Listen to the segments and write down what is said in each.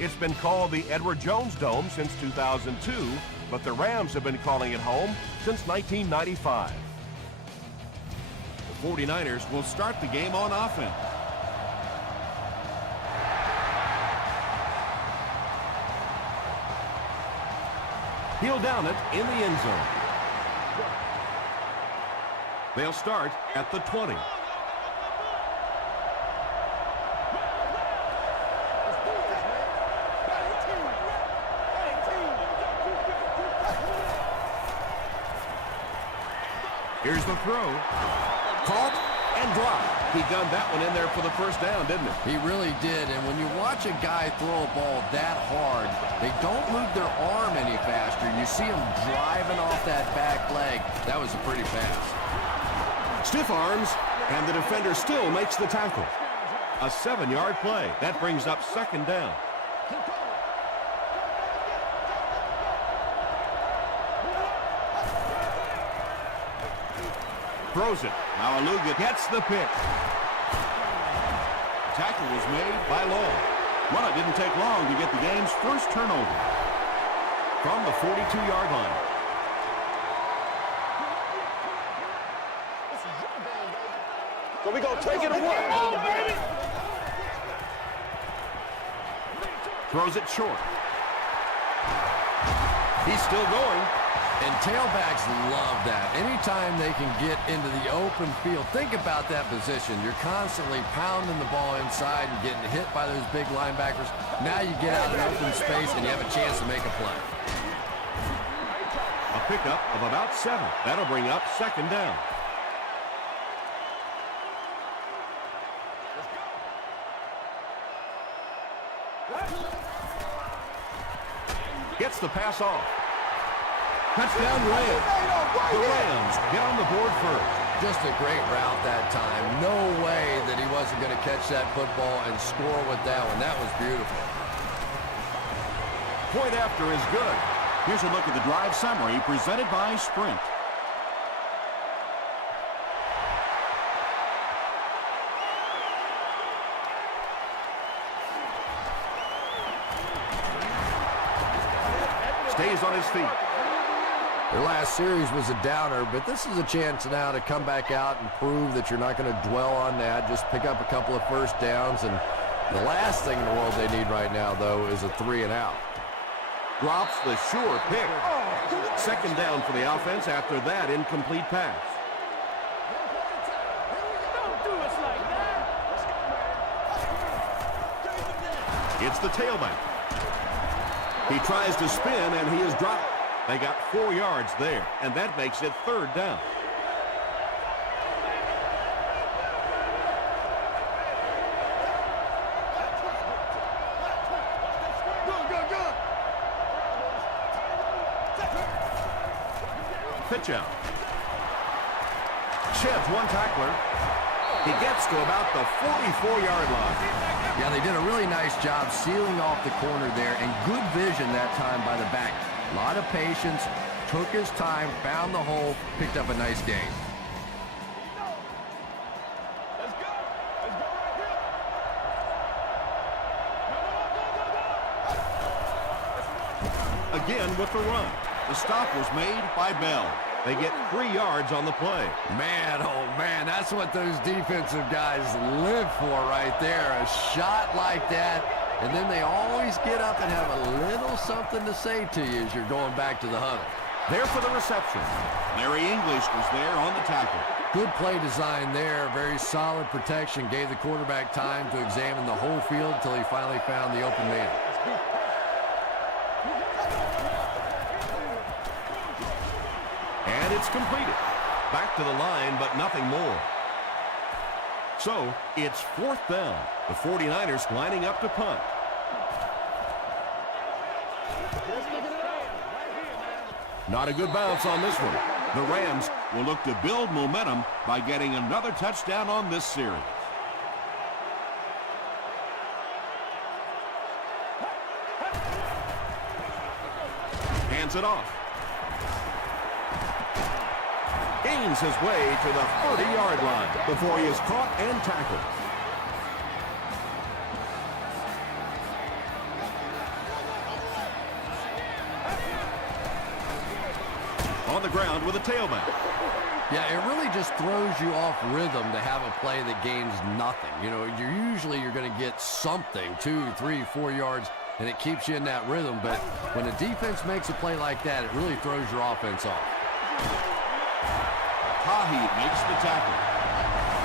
It's been called the Edward Jones Dome since 2002, but the Rams have been calling it home since 1995. The 49ers will start the game on offense. He'll down it in the end zone. They'll start at the 20. Here's the throw. Caught and dropped. He gunned that one in there for the first down, didn't he? He really did. And when you watch a guy throw a ball that hard, they don't move their arm any faster. You see him driving off that back leg. That was a pretty pass. Stiff arms, and the defender still makes the tackle. A 7-yard play. That brings up second down. Throws it. Maualuga gets the pick. Tackle was made by Law. Well, it didn't take long to get the game's first turnover from the 42-yard line. So we gonna take it away. Throws it short. He's still going. And tailbacks love that. Anytime they can get into the open field, think about that position. You're constantly pounding the ball inside and getting hit by those big linebackers. Now you get out in open space and you have a chance to make a play. A pickup of about 7. That'll bring up second down. Gets the pass off. Touchdown Rams. The Rams get on the board first. Just a great route that time. No way that he wasn't going to catch that football and score with that one. That was beautiful. Point after is good. Here's a look at the drive summary presented by Sprint. Stays on his feet. Their last series was a downer, but this is a chance now to come back out and prove that you're not going to dwell on that. Just pick up a couple of first downs, and the last thing in the world they need right now, though, is a 3 and out. Drops the sure pick. Second down for the offense after that incomplete pass. It's the tailback. He tries to spin, and he is dropped. They got 4 yards there, and that makes it third down. Pitch out. Sheds one tackler. He gets to about the 44-yard line. Yeah, they did a really nice job sealing off the corner there, and good vision that time by the back. A lot of patience, took his time, found the hole, picked up a nice gain. Again with the run. The stop was made by Bell. They get 3 yards on the play. Man, oh man, that's what those defensive guys live for right there. A shot like that, and then they always get up and have a little something to say to you as you're going back to the huddle. There for the reception. Larry English was there on the tackle. Good play design there, very solid protection, gave the quarterback time to examine the whole field until he finally found the open man. And it's completed. Back to the line, but nothing more. So, it's fourth down. The 49ers lining up to punt. Not a good bounce on this one. The Rams will look to build momentum by getting another touchdown on this series. Hands it off. Gains his way to the 30-yard line before he is caught and tackled. ground with a tailback. Yeah, it really just throws you off rhythm to have a play that gains nothing. You know, you're going to get something, 2, 3, 4 yards, and it keeps you in that rhythm. But when a defense makes a play like that, it really throws your offense off. Tahi makes the tackle.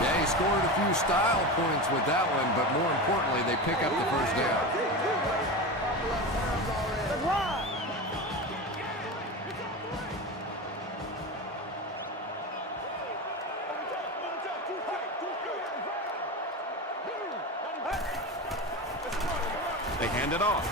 Yeah, he scored a few style points with that one, but more importantly, they pick up the first down. They hand it off.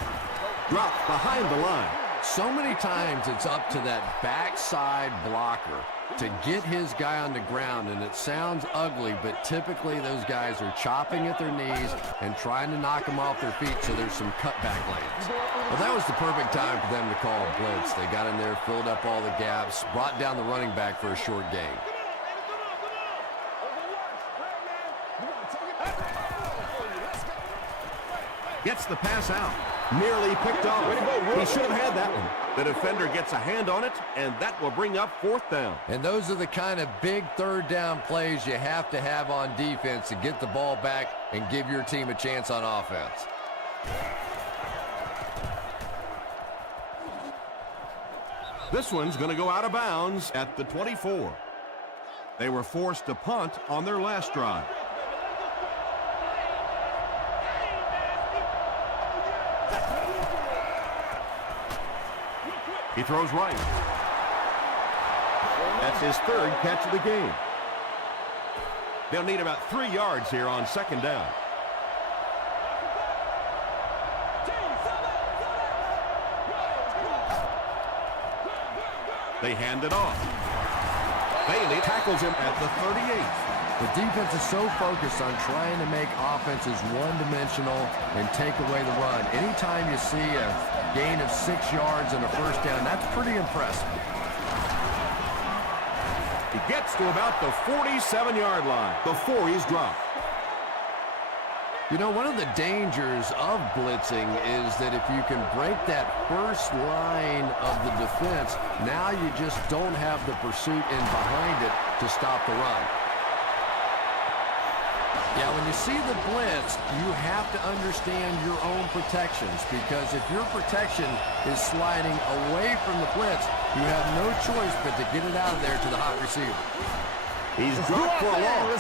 Dropped behind the line. So many times it's up to that backside blocker to get his guy on the ground, and it sounds ugly, but typically those guys are chopping at their knees and trying to knock them off their feet, so there's some cutback lanes. Well, that was the perfect time for them to call a blitz. They got in there, filled up all the gaps, brought down the running back for a short gain. Gets the pass out. Nearly picked off. He should have had that one. The defender gets a hand on it, and that will bring up 4th down. And those are the kind of big third down plays you have to have on defense to get the ball back and give your team a chance on offense. This one's going to go out of bounds at the 24. They were forced to punt on their last drive. He throws right. That's his 3rd catch of the game. They'll need about 3 yards here on 2nd down. They hand it off. Bailey tackles him at the 38. The defense is so focused on trying to make offenses one-dimensional and take away the run. Anytime you see a gain of 6 yards and a first down, that's pretty impressive. He gets to about the 47-yard line before he's dropped. You know, one of the dangers of blitzing is that if you can break that first line of the defense, now you just don't have the pursuit in behind it to stop the run. Yeah, when you see the blitz, you have to understand your own protections, because if your protection is sliding away from the blitz, you have no choice but to get it out of there to the hot receiver. He's dropped for a loss.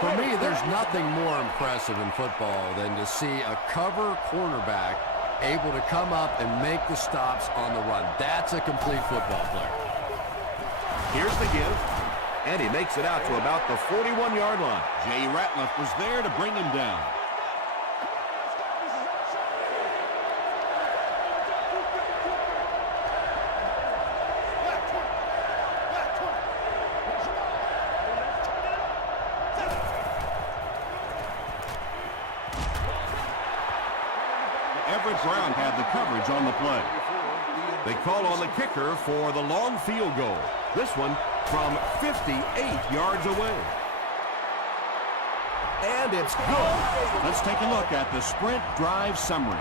For me, there's nothing more impressive in football than to see a cover cornerback able to come up and make the stops on the run. That's a complete football player. Here's the give. And he makes it out to about the 41-yard line. Jay Ratliff was there to bring him down. Everett Brown had the coverage on the play. They call on the kicker for the long field goal. This one from 58 yards away. And it's good. Let's take a look at the sprint drive summary.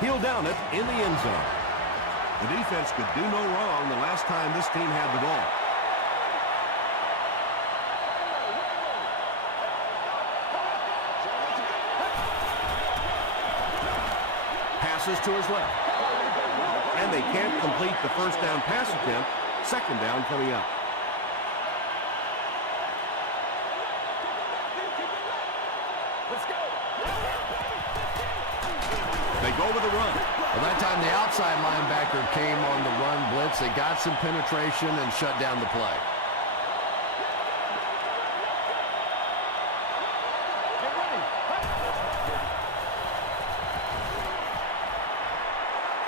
He'll down it in the end zone. The defense could do no wrong the last time this team had the ball. Passes to his left. And they can't complete the first down pass attempt. 2nd down coming up. They go with a run. Well, that time the outside linebacker came on the run blitz. They got some penetration and shut down the play.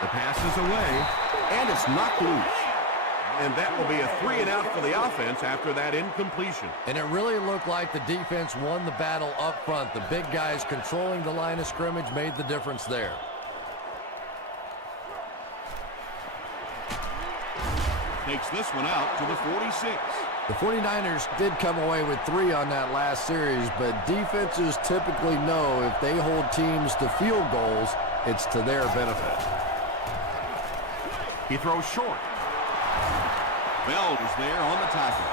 The pass is away, and it's knocked loose. And that will be a 3-and-out for the offense after that incompletion. And it really looked like the defense won the battle up front. The big guys controlling the line of scrimmage made the difference there. Takes this one out to the 46. The 49ers did come away with 3 on that last series, but defenses typically know if they hold teams to field goals, it's to their benefit. He throws short. Bell was there on the tackle.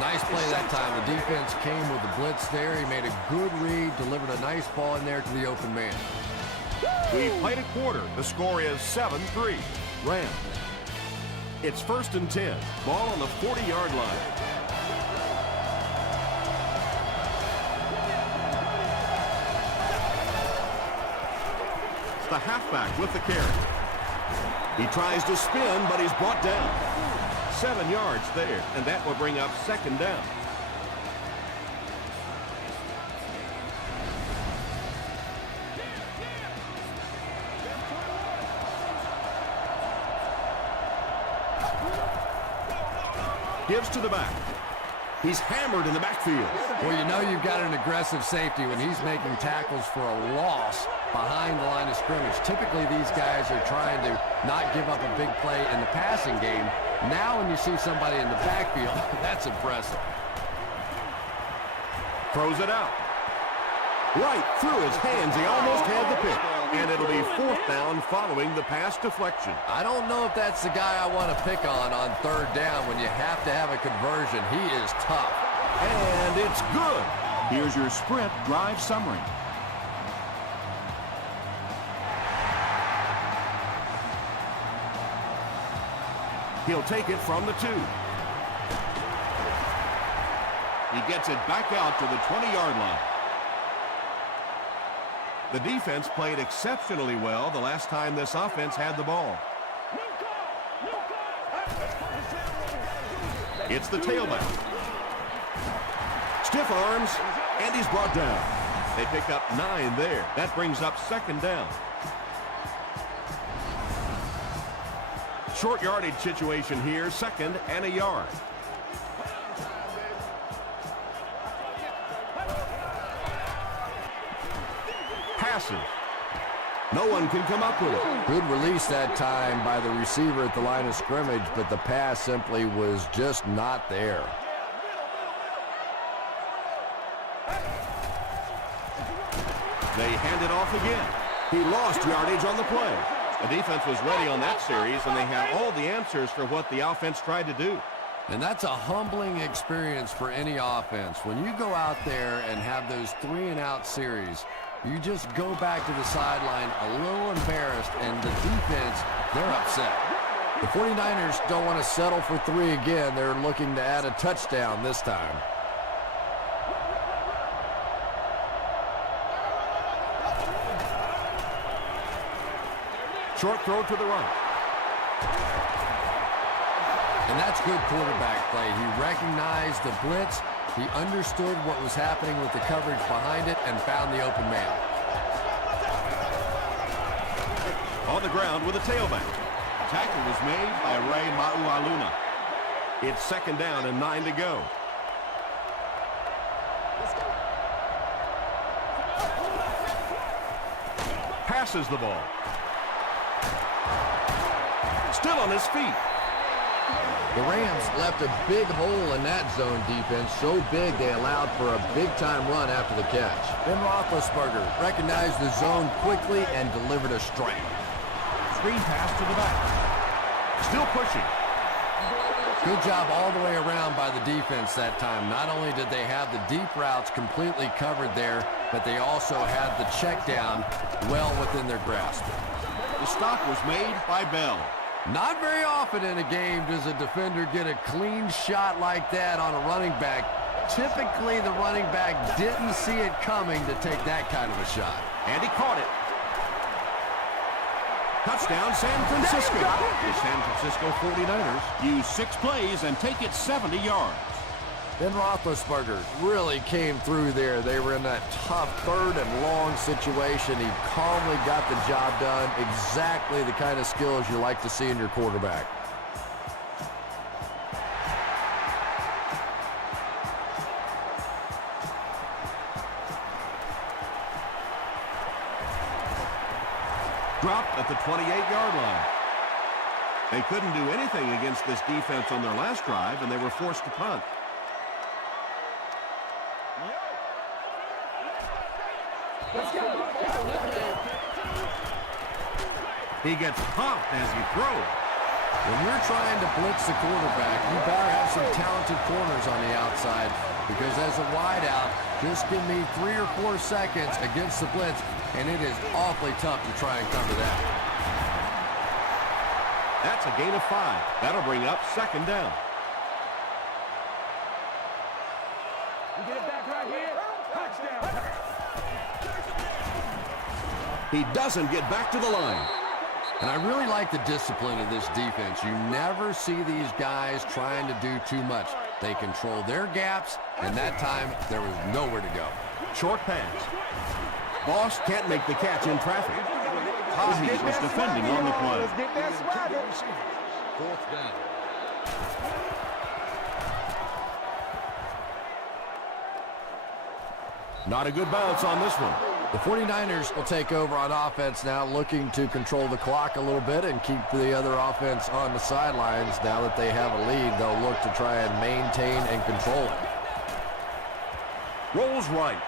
Nice play that time. The defense came with the blitz there. He made a good read, delivered a nice ball in there to the open man. We've played a quarter. The score is 7-3. Rams. It's 1st and 10. Ball on the 40-yard line. The halfback with the carry. He tries to spin, but he's brought down. 7 yards there, and that will bring up 2nd down. Gives to the back. He's hammered in the backfield. Well, you know you've got an aggressive safety when he's making tackles for a loss behind the line of scrimmage. Typically, these guys are trying to not give up a big play in the passing game. Now when you see somebody in the backfield, that's impressive. Throws it out. Right through his hands. He almost had the pick. And it'll be 4th down following the pass deflection. I don't know if that's the guy I want to pick on 3rd down when you have to have a conversion. He is tough. And it's good. Here's your sprint drive summary. He'll take it from the 2. He gets it back out to the 20-yard line. The defense played exceptionally well the last time this offense had the ball. It's the tailback. Stiff arms, and he's brought down. They pick up 9 there. That brings up 2nd down. Short yardage situation here, 2nd and a yard. Passes. No one can come up with it. Good release that time by the receiver at the line of scrimmage, but the pass simply was just not there. They hand it off again. He lost yardage on the play. The defense was ready on that series, and they had all the answers for what the offense tried to do. And that's a humbling experience for any offense. When you go out there and have those 3-and-out series, you just go back to the sideline a little embarrassed, and the defense, they're upset. The 49ers don't want to settle for 3 again. They're looking to add a touchdown this time. Short throw to the right. And that's good quarterback play. He recognized the blitz. He understood what was happening with the coverage behind it and found the open man. On the ground with a tailback. Tackle was made by Ray Maualuna. It's 2nd down and 9 to go. Passes the ball. Still on his feet. The Rams left a big hole in that zone defense, so big they allowed for a big-time run after the catch. Ben Roethlisberger recognized the zone quickly and delivered a strike. Screen pass to the back. Still pushing. Good job all the way around by the defense that time. Not only did they have the deep routes completely covered there, but they also had the check down well within their grasp. The stop was made by Bell. Not very often in a game does a defender get a clean shot like that on a running back. Typically, the running back didn't see it coming to take that kind of a shot. And he caught it. Touchdown, San Francisco. The San Francisco 49ers use 6 plays and take it 70 yards. Ben Roethlisberger really came through there. They were in that tough 3rd and long situation. He calmly got the job done. Exactly the kind of skills you like to see in your quarterback. dropped at the 28-yard line. They couldn't do anything against this defense on their last drive, and they were forced to punt. He gets pumped as he throws. When you're trying to blitz the quarterback, you better have some talented corners on the outside, because as a wideout, just give me 3 or 4 seconds against the blitz, and it is awfully tough to try and cover that. That's a gain of 5. That'll bring up second down. You get it back right here. Touchdown. He doesn't get back to the line. And I really like the discipline of this defense. You never see these guys trying to do too much. They control their gaps, and that time there was nowhere to go. Short pass. Boss can't make the catch in traffic. He was defending on the play. Let's get that swagger. Fourth down. Not a good bounce on this one. The 49ers will take over on offense now, looking to control the clock a little bit and keep the other offense on the sidelines. Now that they have a lead, they'll look to try and maintain and control it. Rolls right.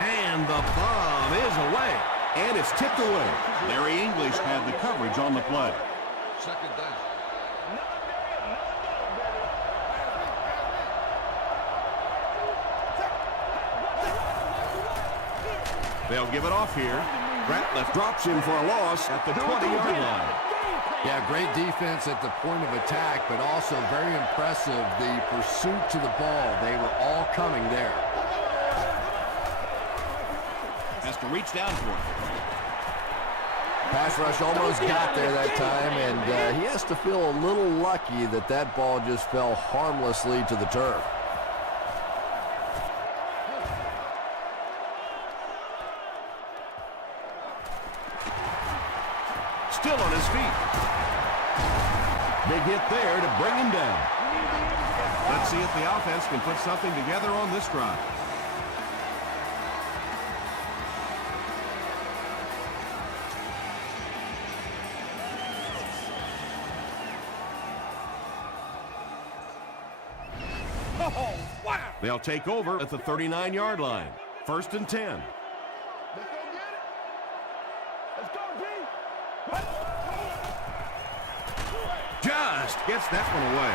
And the bomb is away. And it's tipped away. Larry English had the coverage on the play. Second down. They'll give it off here. Ratliff drops him for a loss at the 20-yard line. Yeah, great defense at the point of attack, but also very impressive, the pursuit to the ball. They were all coming there. Has to reach down for it. Pass rush almost got there that time, and he has to feel a little lucky that that ball just fell harmlessly to the turf. Still on his feet. Big hit there to bring him down. Let's see if the offense can put something together on this drive. They'll take over at the 39-yard line. 1st and 10. Just gets that one away.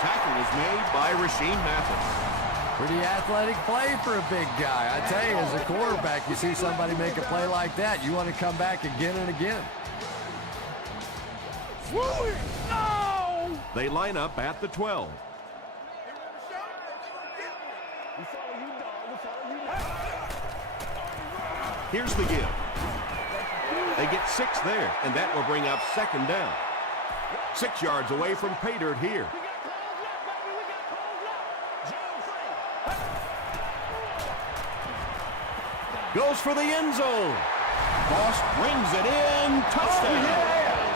Tackle was made by Rasheed Mathis. Pretty athletic play for a big guy. I tell you, as a quarterback, you see somebody make a play like that, you want to come back again and again. No! They line up at the 12. Here's the give. They get 6 there, and that will bring up second down. 6 yards away from pay dirt here. Goes for the end zone. Boss brings it in. Touchdown.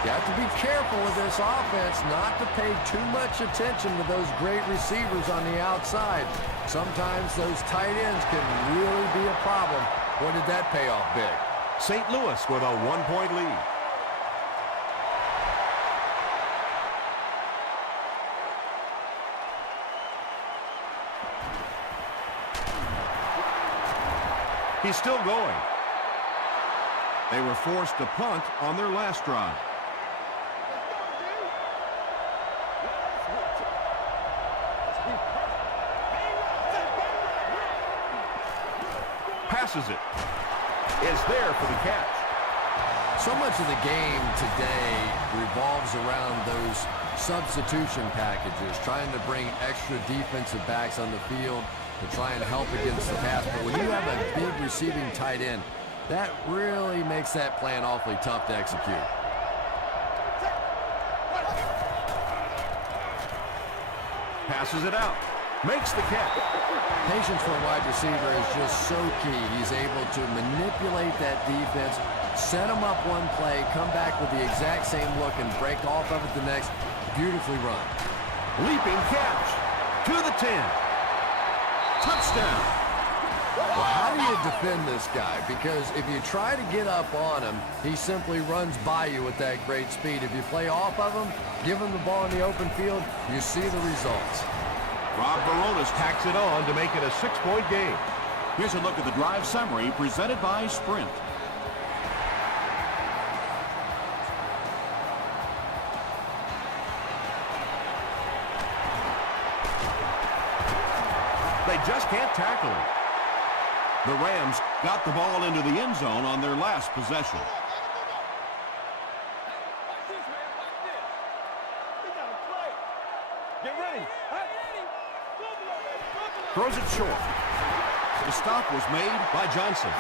You have to be careful with this offense not to pay too much attention to those great receivers on the outside. Sometimes those tight ends can really be a problem. Boy, did that pay off big. St. Louis with a 1-point lead. He's still going. They were forced to punt on their last drive. Passes it. Is there for the catch. So much of the game today revolves around those substitution packages, trying to bring extra defensive backs on the field to try and help against the pass. But when you have a big receiving tight end, that really makes that plan awfully tough to execute. Passes it out. Makes the catch. Patience for a wide receiver is just so key. He's able to manipulate that defense, set them up one play, come back with the exact same look, and break off of it the next. Beautifully run. Leaping catch to the 10. Touchdown. Well, how do you defend this guy? Because if you try to get up on him, he simply runs by you with that great speed. If you play off of him, give him the ball in the open field, you see the results. Rob Baronis Tacks it on to make it a 6-point game. Here's a look at the drive summary presented by Sprint. They just can't tackle him. The Rams got the ball into the end zone on their last possession. Get ready. Throws it short. The stop was made By Johnson.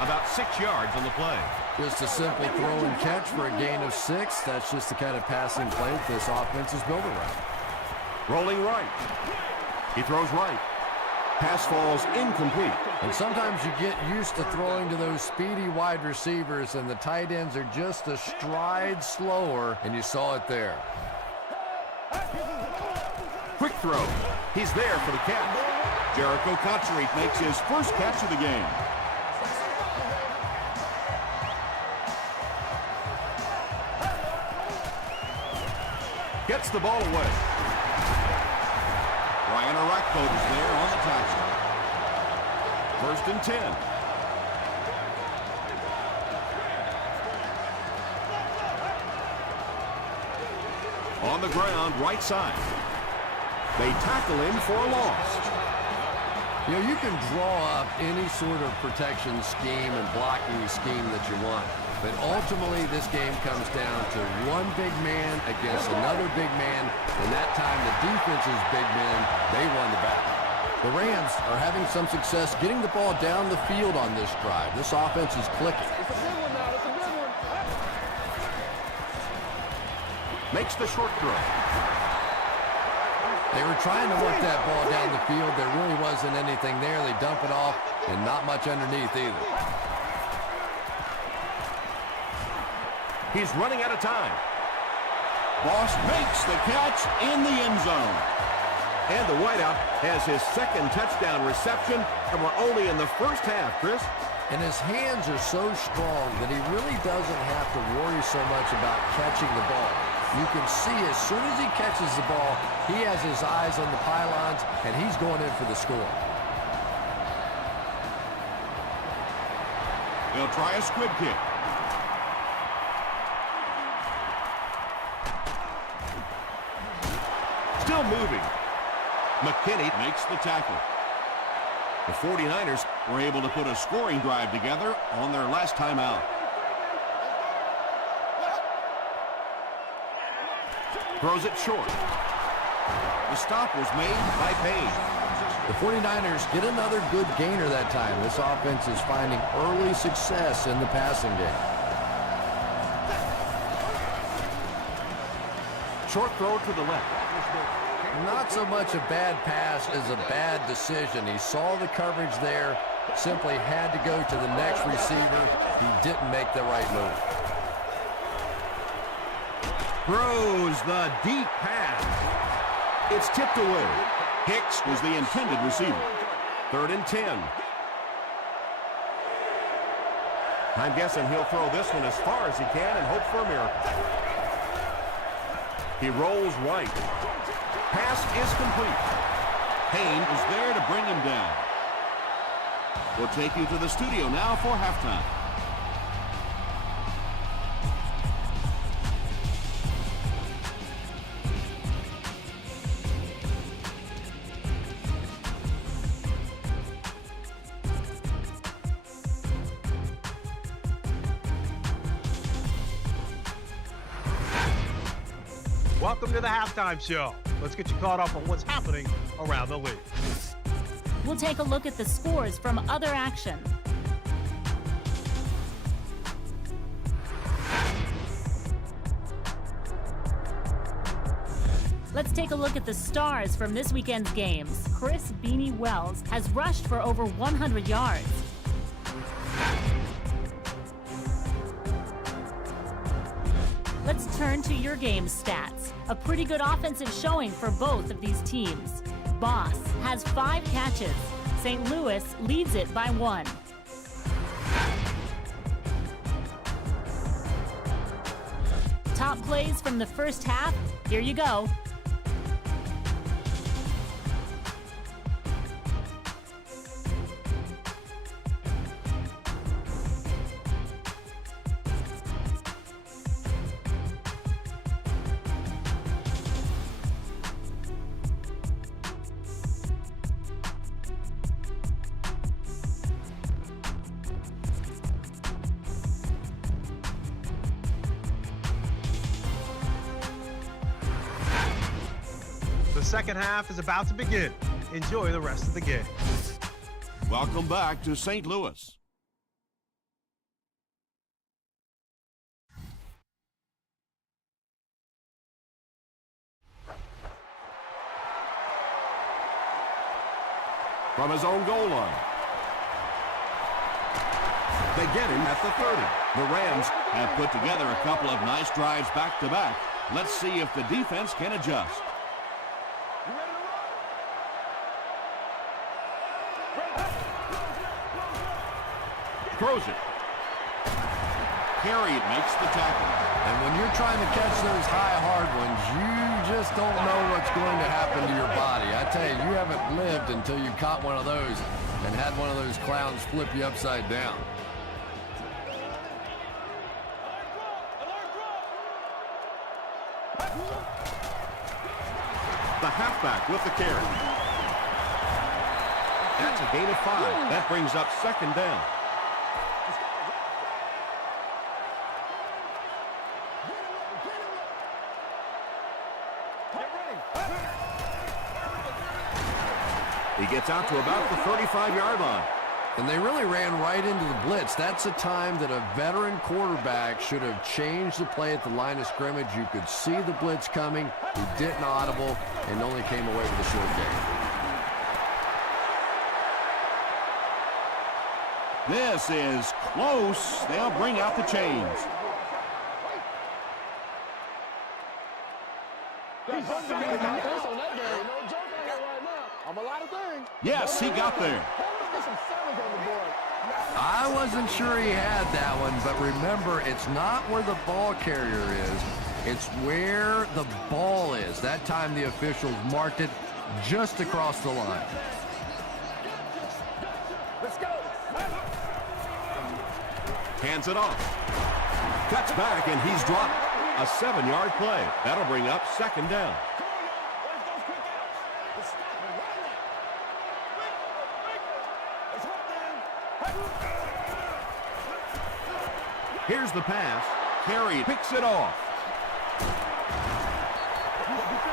About 6 yards on the play. Just a simple throw and catch for a gain of 6. That's just the kind of passing play that this offense is built around. Rolling right. He throws right. Pass falls incomplete. And sometimes you get used to throwing to those speedy wide receivers, and the tight ends are just a stride slower, and you saw it there. Quick throw. He's there for the catch. Jericho Cotchery makes his first catch of the game. Gets the ball away. Ryan Arakpo is there on the tackle. 1st and 10. On the ground, right side. They tackle him for a loss. You know, you can draw up any sort of protection scheme and blocking scheme that you want. But ultimately, this game comes down to one big man against another big man. And that time, the defense's big men, they won the battle. The Rams are having some success getting the ball down the field on this drive. This offense is clicking. It's a big one now. It's a big one. Makes the short throw. They were trying to work that ball down the field. There really wasn't anything there. They dump it off, and not much underneath either. He's running out of time. Boss makes the catch in the end zone. And the wideout has his 2nd touchdown reception, and we're only in the first half, Chris. And his hands are so strong that he really doesn't have to worry so much about catching the ball. You can see as soon as he catches the ball, he has his eyes on the pylons, and he's going in for the score. He'll try a squib kick. Still moving. McKinney Makes the tackle. The 49ers Were able to put a scoring drive together on their last time out. throws it short. The stop was made by Payne. The 49ers get another good gainer that time. This offense is finding early success in the passing game. Short throw to the left. Not so much a bad pass as a bad decision. He saw the coverage there, simply had to go to the next receiver. He didn't make the right move. Throws the deep pass. It's tipped away. Hicks was the intended receiver. 3rd and 10. I'm guessing he'll throw this one as far as he can and hope for a miracle. He rolls right. Pass is complete. Payne is there to bring him down. We'll take you to the studio now for halftime. Welcome to the halftime show. Let's get you caught up on what's happening around the league. We'll take a look at the scores from other action. Let's take a look at the stars from this weekend's games. Chris Beanie Wells has rushed for over 100 yards. Let's turn to your game stats. A pretty good offensive showing for both of these teams. Boss has 5 catches, St. Louis leads it by 1. Top plays from the first half. Here you go. The second half is about to begin. Enjoy the rest of the game. Welcome back to St. Louis. From his own goal line. They get him at the 30. The Rams have put together a couple of nice drives back-to-back. Let's see if the defense can adjust. Throws it. Carried makes the tackle. And when you're trying to catch those high, hard ones, you just don't know what's going to happen to your body. I tell you, you haven't lived until you caught one of those and had one of those clowns flip you upside down. The halfback with the carry. That's a gain of 5. That brings up second down. He gets out to about the 35-yard line. And they really ran right into the blitz. That's a time that a veteran quarterback should have changed the play at the line of scrimmage. You could see the blitz coming. He didn't audible and only came away with a short gain. This is close. They'll bring out the chains. Yes, he got there. I wasn't sure he had that one, but remember, it's not where the ball carrier is. It's where the ball is. That time the officials marked it just across the line. Let's go. Hands it off. Cuts back, and he's dropped. A 7-yard play. That'll bring up second down. Here's the pass. Carried. Picks it off.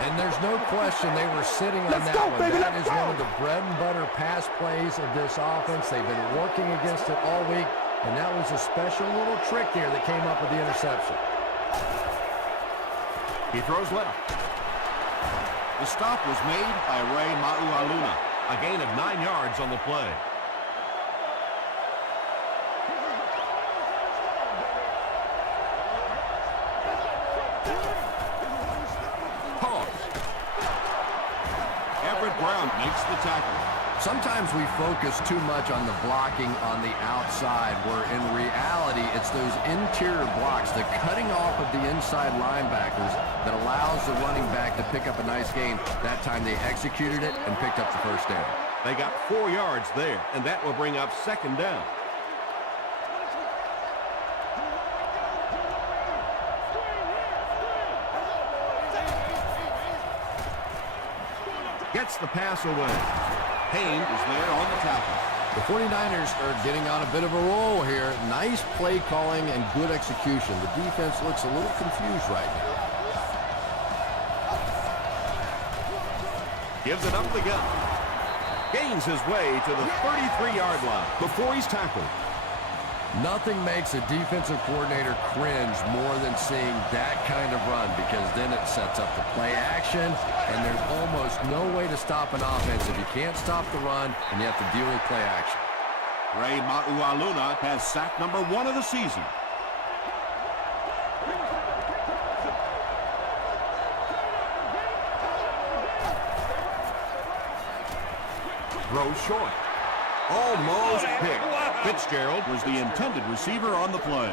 And there's no question they were sitting on that one. That is one of the bread and butter pass plays of this offense. They've been working against it all week, and that was a special little trick there that came up with the interception. He throws left. The stop was made by Ray Maualuna. A gain of 9 yards on the play. Brown makes the tackle. Sometimes we focus too much on the blocking on the outside, where in reality it's those interior blocks, the cutting off of the inside linebackers that allows the running back to pick up a nice gain. That time they executed it and picked up the first down. They got 4 yards there, and that will bring up second down. Gets the pass away. Payne is there on the tackle. The 49ers are getting on a bit of a roll here. Nice play calling and good execution. The defense looks a little confused right now. Gives it up the gut. Gains his way to the 33-yard line before he's tackled. Nothing makes a defensive coordinator cringe more than seeing that kind of run, because then it sets up the play action, and there's almost no way to stop an offense if you can't stop the run and you have to deal with play action. Ray Maualuna has sack number 1 of the season. Throws short. Almost picked. Fitzgerald was the intended receiver on the play.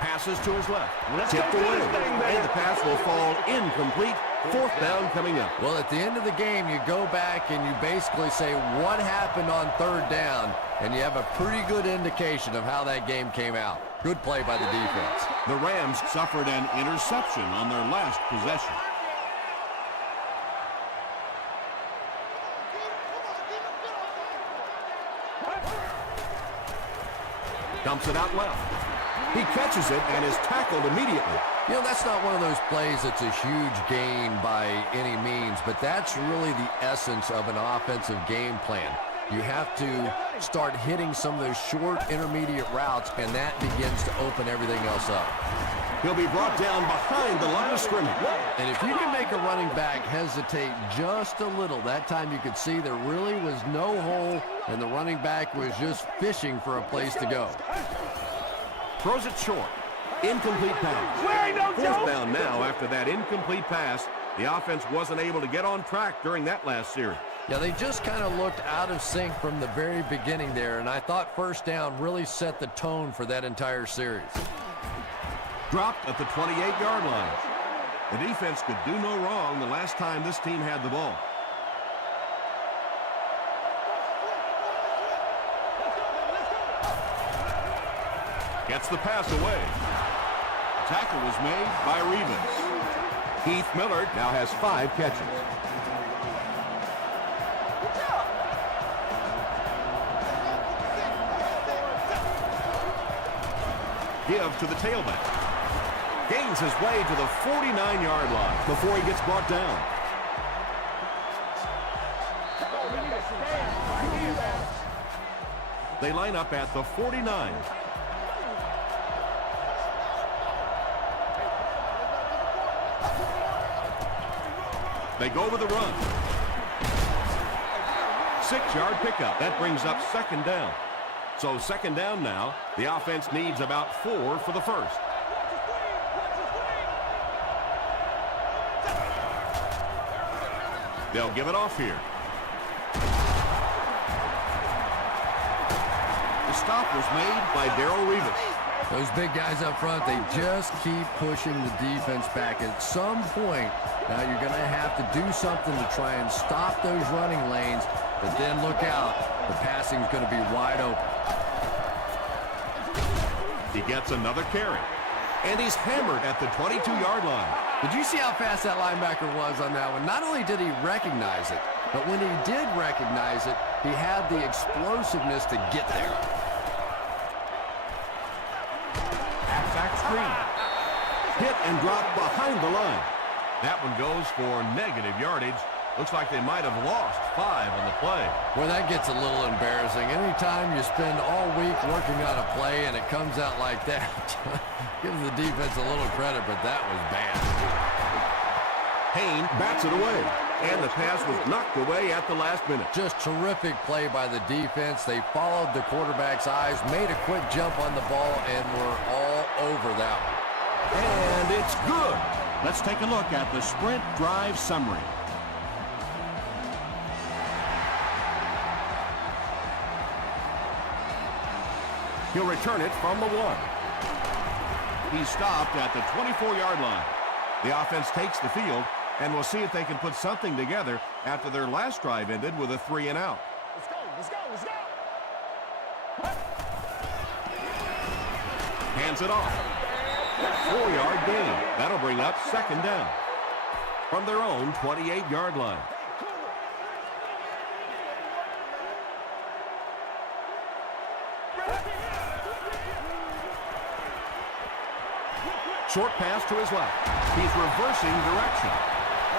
Passes to his left. Tipped away. And the pass will fall incomplete. Fourth down coming up. Well, at the end of the game, you go back and you basically say what happened on third down, and you have a pretty good indication of how that game came out. Good play by the defense. The Rams suffered an interception on their last possession. Dumps it out left. He catches it and is tackled immediately. You know, that's not one of those plays that's a huge gain by any means, but that's really the essence of an offensive game plan. You have to start hitting some of those short intermediate routes, and that begins to open everything else up. He'll be brought down behind the line of scrimmage. And if you can make a running back hesitate just a little, that time you could see there really was no hole, and the running back was just fishing for a place to go. Throws it short. Incomplete pass. Fourth down now after that incomplete pass. The offense wasn't able to get on track during that last series. Yeah, they just kind of looked out of sync from the very beginning there, and I thought first down really set the tone for that entire series. Dropped at the 28-yard line. The defense could do no wrong the last time this team had the ball. Gets the pass away. Tackle was made by Revis. Heath Miller now has 5 catches. Give to the tailback. Gains his way to the 49-yard line before he gets brought down. They line up at the 49. They go with the run. 6-yard pickup. That brings up second down. So second down now. The offense needs about 4 for the first. They'll give it off here. The stop was made by Darrelle Revis. Those big guys up front, they just keep pushing the defense back. At some point, now you're going to have to do something to try and stop those running lanes, but then look out. The passing's going to be wide open. He gets another carry. And he's hammered at the 22-yard line. Did you see how fast that linebacker was on that one? Not only did he recognize it, but when he did recognize it, he had the explosiveness to get there. Halfback screen. Hit and drop behind the line. That one goes for negative yardage. Looks like they might have lost 5 on the play. Well, that gets a little embarrassing. Anytime you spend all week working on a play and it comes out like that, gives the defense a little credit, but that was bad. Hayne bats it away, and the pass was knocked away at the last minute. Just terrific play by the defense. They followed the quarterback's eyes, made a quick jump on the ball, and were all over that one. And it's good. Let's take a look at the sprint drive summary. He'll return it from the 1. He stopped at the 24-yard line. The offense takes the field, and we'll see if they can put something together after their last drive ended with a 3 and out. Let's go, let's go, let's go. Hands it off. 4-yard gain. That'll bring up second down. From their own 28-yard line. Short pass to his left. He's reversing direction.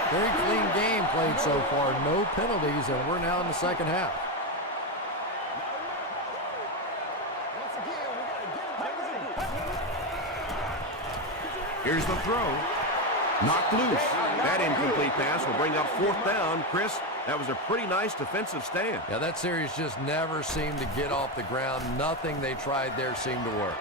Very clean game played so far. No penalties, and we're now in the second half. Here's the throw. Knocked loose. That incomplete pass will bring up fourth down. Chris, that was a pretty nice defensive stand. Yeah, that series just never seemed to get off the ground. Nothing they tried there seemed to work.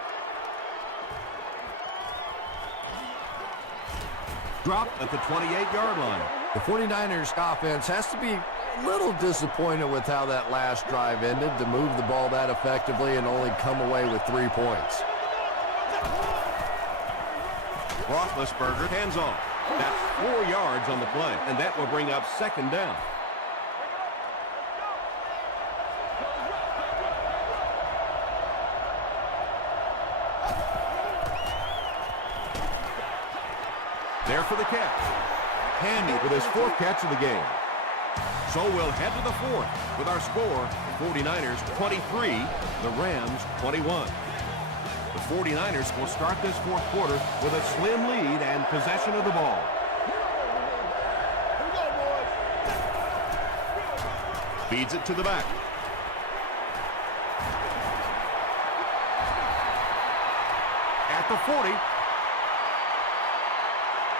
dropped at the 28-yard line. The 49ers offense has to be a little disappointed with how that last drive ended to move the ball that effectively and only come away with 3 points. Roethlisberger hands off. That's 4 yards on the play, and that will bring up 2nd down. There for the catch. Handy with his 4th catch of the game. So we'll head to the 4th with our score, 49ers 23, the Rams 21. The 49ers will start this 4th quarter with a slim lead and possession of the ball. Feeds it to the back. At the 40.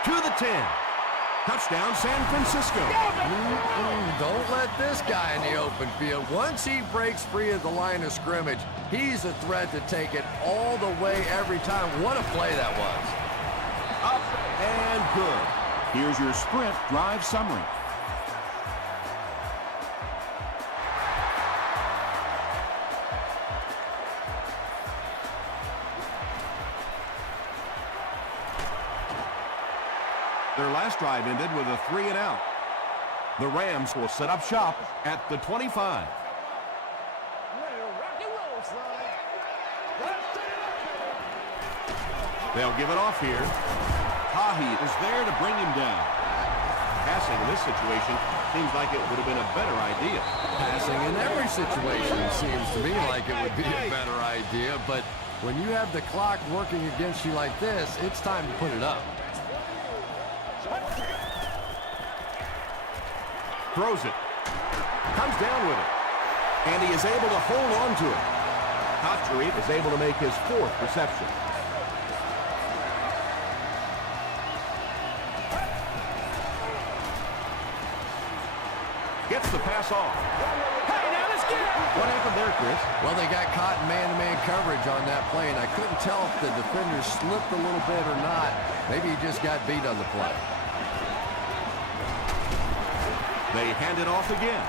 To the 10. Touchdown, San Francisco. Don't let this guy in the open field. Once he breaks free of the line of scrimmage, he's a threat to take it all the way every time. What a play that was. Up and good. Here's your Sprint drive summary. Their last drive ended with a 3-and-out. The Rams will set up shop at the 25. They'll give it off here. Tahi is there to bring him down. Passing in this situation seems like it would have been a better idea. Passing in every situation seems to me like it would be a better idea, but when you have the clock working against you like this, it's time to put it up. Throws it. Comes down with it. And he is able to hold on to it. Cotchery is able to make his 4th reception. Gets the pass off. Hey, now let's get it! What happened there, Chris? Well, they got caught in man-to-man coverage on that play, and I couldn't tell if the defender slipped a little bit or not. Maybe he just got beat on the play. They hand it off again.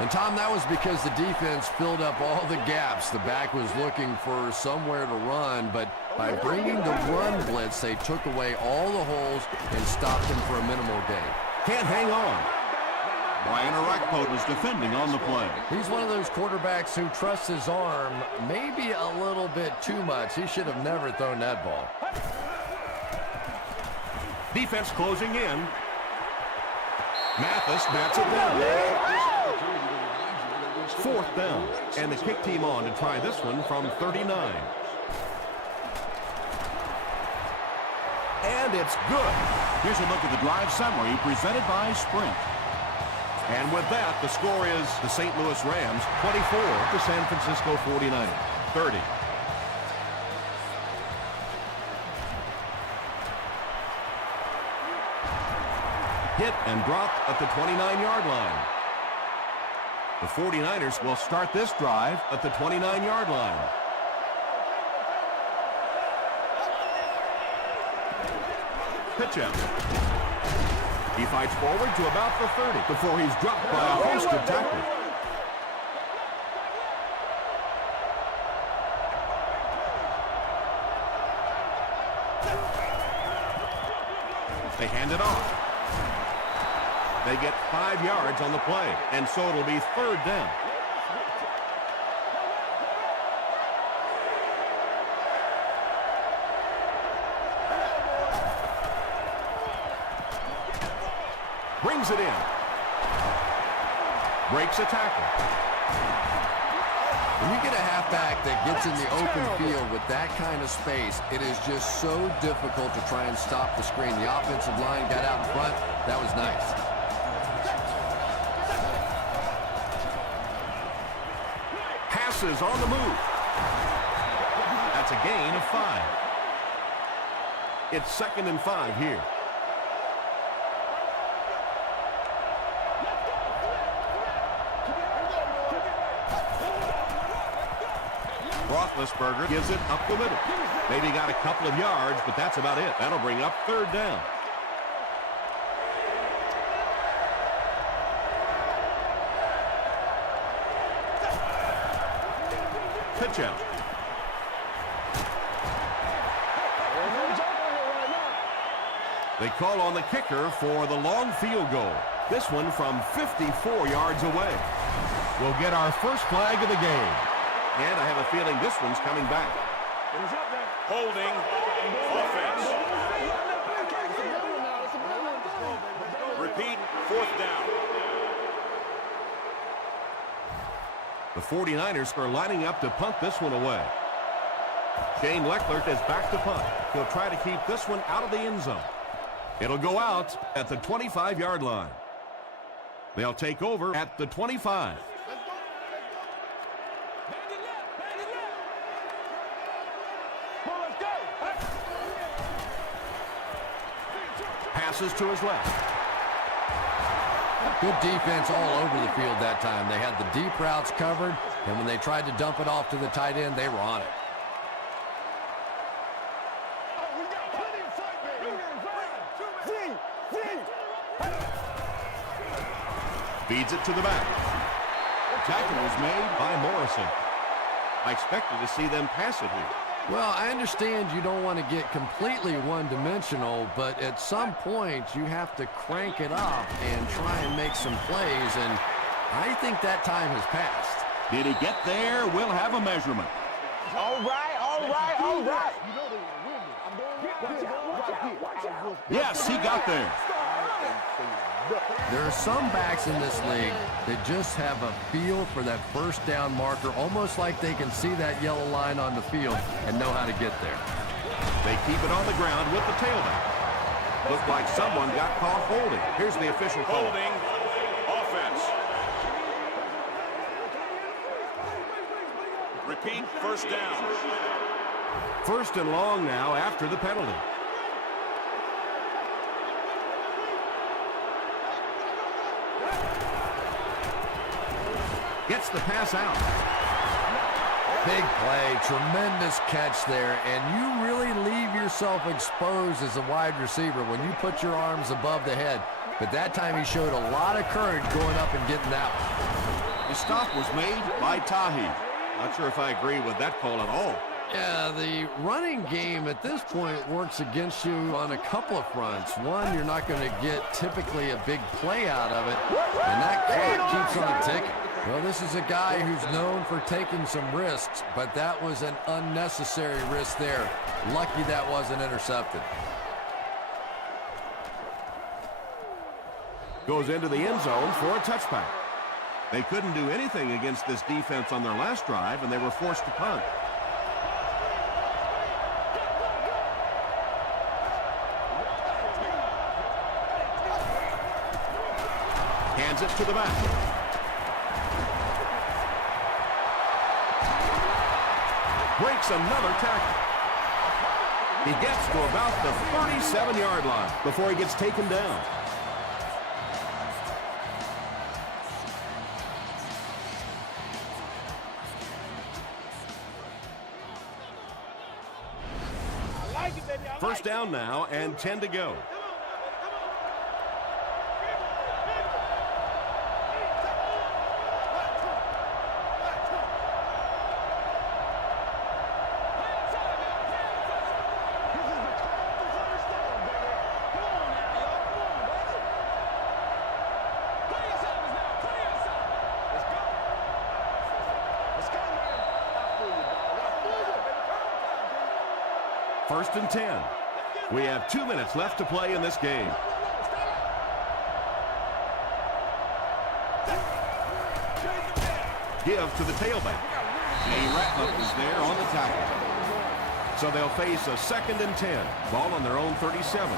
And, Tom, that was because the defense filled up all the gaps. The back was looking for somewhere to run, but by bringing the run blitz, they took away all the holes and stopped him for a minimal gain. Can't hang on. Brian Orakpo is defending on the play. He's one of those quarterbacks who trusts his arm maybe a little bit too much. He should have never thrown that ball. Defense closing in. Mathis bats it down. 4th down. And the kick team on to try this one from 39. And it's good. Here's a look at the drive summary presented by Sprint. And with that, the score is the St. Louis Rams 24 to San Francisco 49ers 30. Hit and dropped at the 29-yard line. The 49ers will start this drive at the 29-yard line. Pitch out. He fights forward to about the 30 before he's dropped by a host of tacklers. They hand it off. They get 5 yards on the play, and so it'll be 3rd down. Brings it in. Breaks a tackle. When you get a halfback that gets in the open field with that kind of space, it is just so difficult to try and stop the screen. The offensive line got out in front. That was nice. Passes on the move. That's a gain of 5. It's 2nd and 5 here. Roethlisberger gives it up the middle. Maybe got a couple of yards, but that's about it. That'll bring up third down. Pitch out. They call on the kicker for the long field goal. This one from 54 yards away. We'll get our first flag of the game. And I have a feeling this one's coming back. Holding. Offense. Repeat. Fourth down. The 49ers are lining up to punt this one away. Shane Lechler is back to punt. He'll try to keep this one out of the end zone. It'll go out at the 25-yard line. They'll take over at the 25. Passes to his left. Good defense all over the field that time. They had the deep routes covered, and when they tried to dump it off to the tight end, they were on it. Feeds it to the back. The tackle was made by Morrison. I expected to see them pass it here. Well, I understand you don't want to get completely one-dimensional, but at some point you have to crank it up and try and make some plays, and I think that time has passed. Did he get there? We'll have a measurement. All right, all right, all right. Yes, he got there. There are some backs in this league that just have a feel for that first down marker, almost like they can see that yellow line on the field and know how to get there. They keep it on the ground with the tailback. Looked like someone got caught holding. Here's the official call. Holding. Offense. Repeat. First down. First and long now after the penalty. Gets the pass out. Big play, tremendous catch there, and you really leave yourself exposed as a wide receiver when you put your arms above the head. But that time he showed a lot of courage going up and getting that one. The stop was made by Tahi. Not sure if I agree with that call at all. Yeah, the running game at this point works against you on a couple of fronts. One, you're not going to get typically a big play out of it, and that clock keeps on ticking. Well, this is a guy who's known for taking some risks, but that was an unnecessary risk there. Lucky that wasn't intercepted. Goes into the end zone for a touchback. They couldn't do anything against this defense on their last drive, and they were forced to punt. Hands it to the back. Breaks another tackle. He gets to about the 37-yard line before he gets taken down. First down now and 10 to go. First and 10. We have 2 minutes left to play in this game. Give to the tailback. A Ratliff is there on the tackle. So they'll face a second and 10. Ball on their own 37.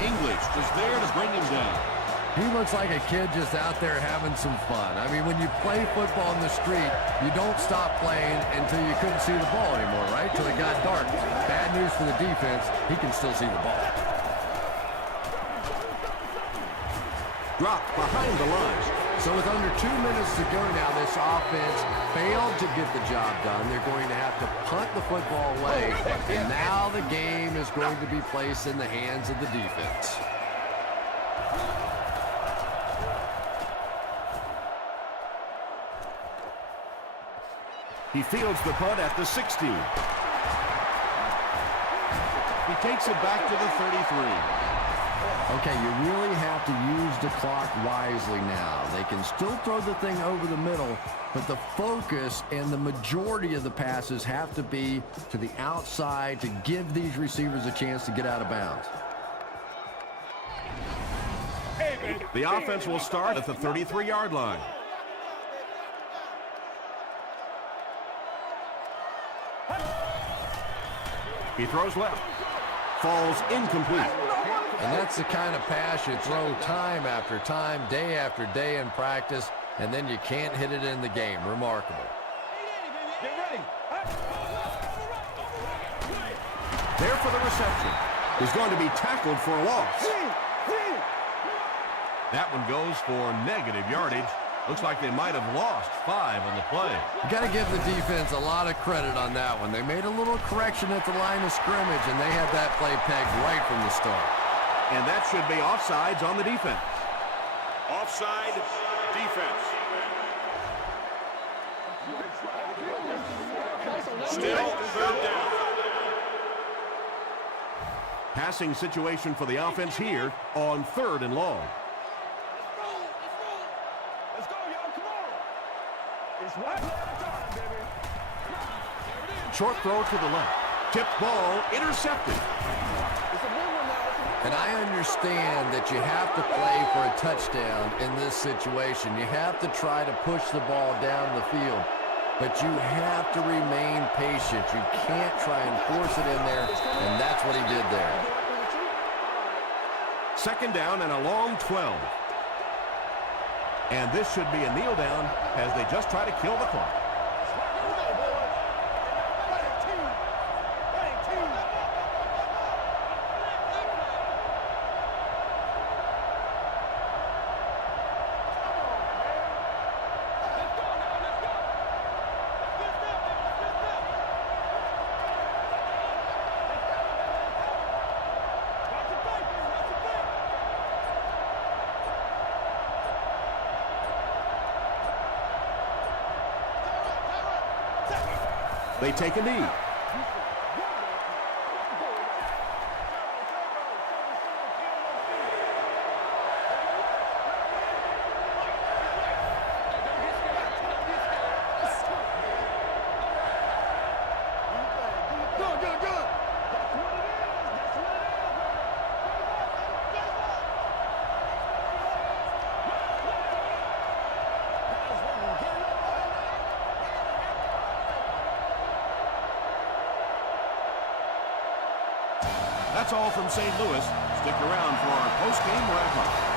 English is there to bring him down. He looks like a kid just out there having some fun. I mean, when you play football in the street, you don't stop playing until you couldn't see the ball anymore, right? Till it got dark. Bad news for the defense, he can still see the ball. dropped behind the line. So with under 2 minutes to go now, this offense failed to get the job done. They're going to have to punt the football away, and now the game is going to be placed in the hands of the defense. He fields the punt at the 16. He takes it back to the 33. Okay, you really have to use the clock wisely now. They can still throw the thing over the middle, but the focus and the majority of the passes have to be to the outside to give these receivers a chance to get out of bounds. The offense will start at the 33-yard line. He throws left. Falls incomplete. And that's the kind of pass you throw time after time, day after day in practice, and then you can't hit it in the game. Remarkable. There for the reception. He's going to be tackled for a loss. That one goes for negative yardage. Looks like they might have lost 5 on the play. You got to give the defense a lot of credit on that one. They made a little correction at the line of scrimmage, and they had that play pegged right from the start. And that should be offsides on the defense. Offside defense. Still third down. Passing situation for the offense here on 3rd and long. Let's go, y'all. Come on. It's one time, baby. Short throw to the left. Tipped ball intercepted. And I understand that you have to play for a touchdown in this situation. You have to try to push the ball down the field. But you have to remain patient. You can't try and force it in there, and that's what he did there. 2nd down and a long 12. And this should be a kneel down as they just try to kill the clock. They take a knee. That's all from St. Louis. Stick around for our post-game wrap-up.